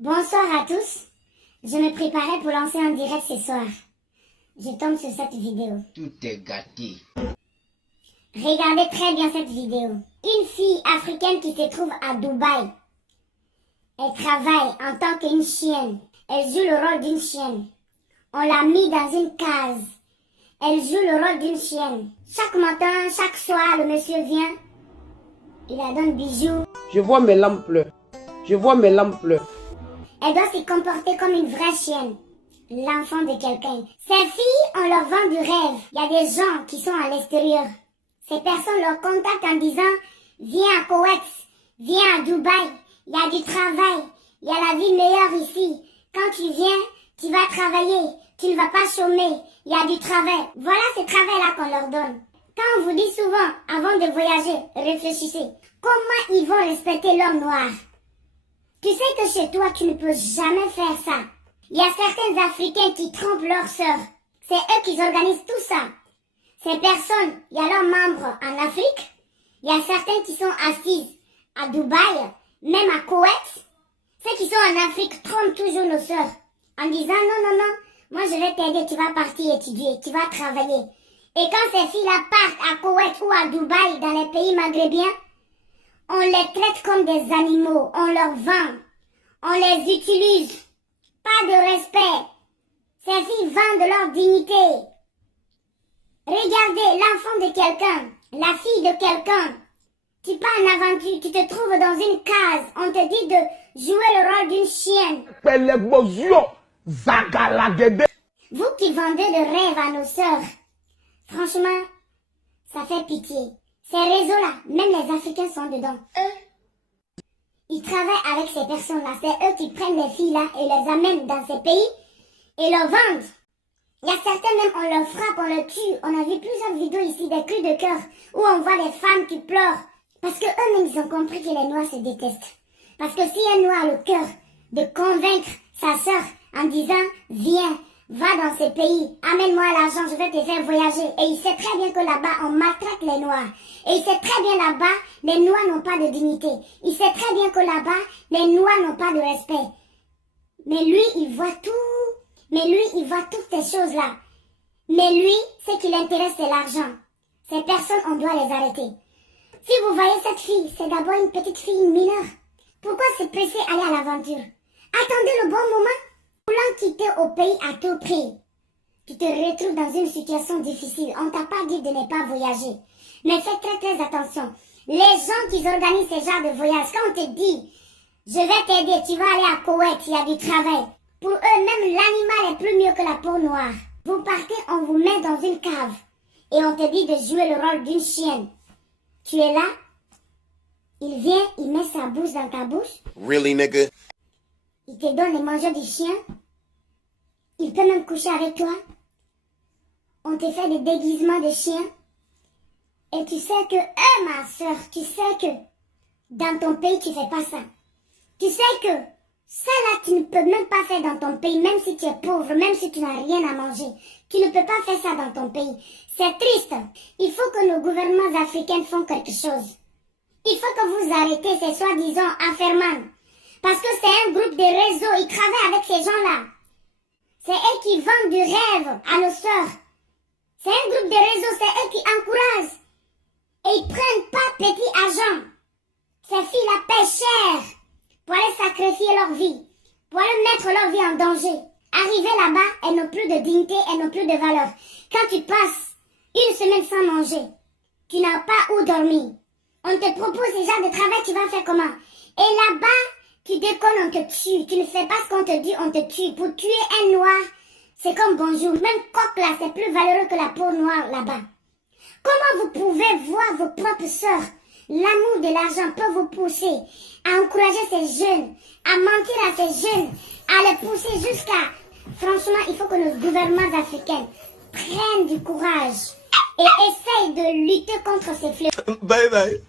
Bonsoir à tous. Je me préparais pour lancer un direct ce soir. Je tombe sur cette vidéo. Tout est gâté. Regardez très bien cette vidéo. Une fille africaine qui se trouve à Dubaï. Elle travaille en tant qu'une chienne. Elle joue le rôle d'une chienne. On l'a mis dans une case. Elle joue le rôle d'une chienne. Chaque matin, chaque soir, le monsieur vient. Il la donne bijoux. Je vois mes lampes pleurer. Je vois mes lampes pleurer. Elle doit se comporter comme une vraie chienne. L'enfant de quelqu'un. Ces filles, on leur vend du rêve. Il y a des gens qui sont à l'extérieur. Ces personnes leur contactent en disant « Viens à Koweït, viens à Dubaï, il y a du travail, il y a la vie meilleure ici. Quand tu viens, tu vas travailler, tu ne vas pas chômer, il y a du travail. » Voilà ce travail-là qu'on leur donne. Quand on vous dit souvent, avant de voyager, réfléchissez. Comment ils vont respecter l'homme noir? Tu sais que chez toi, tu ne peux jamais faire ça. Il y a certains Africains qui trompent leurs sœurs. C'est eux qui organisent tout ça. Ces personnes, il y a leurs membres en Afrique. Il y a certains qui sont assises à Dubaï, même à Koweït. Ceux qui sont en Afrique trompent toujours nos sœurs en disant non, moi je vais t'aider, tu vas partir étudier, tu vas travailler. Et quand ces filles-là partent à Koweït ou à Dubaï, dans les pays maghrébins, on les traite comme des animaux, on leur vend, on les utilise. Pas de respect. Ces filles vendent leur dignité. Regardez l'enfant de quelqu'un, la fille de quelqu'un. Tu pars en aventure, tu te trouves dans une case, on te dit de jouer le rôle d'une chienne. Vous qui vendez le rêve à nos sœurs, franchement, ça fait pitié. Ces réseaux-là, même les Africains sont dedans. Eux, ils travaillent avec ces personnes-là. C'est eux qui prennent les filles-là et les amènent dans ces pays et les vendent. Il y a certains même, on leur frappe, on leur tue. On a vu plusieurs vidéos ici, des cris de cœur, où on voit les femmes qui pleurent. Parce que eux-mêmes, ils ont compris que les Noirs se détestent. Parce que si un Noir a le cœur de convaincre sa sœur en disant, viens, va dans ces pays, amène-moi l'argent, je vais te faire voyager. Et il sait très bien que là-bas, on maltraite les Noirs. Et il sait très bien là-bas, les Noirs n'ont pas de dignité. Il sait très bien que là-bas, les Noirs n'ont pas de respect. Mais lui, il voit tout. Mais lui, il voit toutes ces choses-là. Mais lui, ce qui l'intéresse, c'est l'argent. Ces personnes, on doit les arrêter. Si vous voyez cette fille, c'est d'abord une petite fille mineure. Pourquoi se presser aller à l'aventure? Attendez le bon moment. Voulant quitter au pays à tout prix, tu te retrouves dans une situation difficile. On t'a pas dit de ne pas voyager. Mais fais très attention. Les gens qui organisent ce genre de voyage, quand on te dit, je vais t'aider, tu vas aller à Koweït, il y a du travail. Pour eux, même l'animal est plus mieux que la peau noire. Vous partez, on vous met dans une cave. Et on te dit de jouer le rôle d'une chienne. Tu es là, il vient, il met sa bouche dans ta bouche. Really, nigga? Il te donne les manger du chien. Il peut même coucher avec toi. On te fait des déguisements de chien. Et tu sais que, ma soeur, tu sais que dans ton pays, tu fais pas ça. Tu sais que ça là, tu ne peux même pas faire dans ton pays, même si tu es pauvre, même si tu n'as rien à manger. Tu ne peux pas faire ça dans ton pays. C'est triste. Il faut que nos gouvernements africains font quelque chose. Il faut que vous arrêtez ces soi-disant affairemans. Parce que c'est un groupe de réseaux, ils travaillent avec ces gens-là. C'est eux qui vendent du rêve à nos sœurs. C'est un groupe de réseaux, c'est eux qui encouragent. Et ils prennent pas petit argent. Ces filles-là paient cher pour aller sacrifier leur vie, pour aller mettre leur vie en danger. Arriver là-bas, elles n'ont plus de dignité, elles n'ont plus de valeur. Quand tu passes une semaine sans manger, tu n'as pas où dormir. On te propose déjà de travail, tu vas faire comment? Et là-bas, tu déconnes, on te tue. Tu ne fais pas ce qu'on te dit, on te tue. Pour tuer un noir, c'est comme bonjour. Même coq là, c'est plus valeureux que la peau noire là-bas. Comment vous pouvez voir vos propres sœurs? L'amour de l'argent peut vous pousser à encourager ces jeunes, à mentir à ces jeunes, à les pousser jusqu'à... Franchement, il faut que nos gouvernements africains prennent du courage et essayent de lutter contre ces fléaux. Bye bye.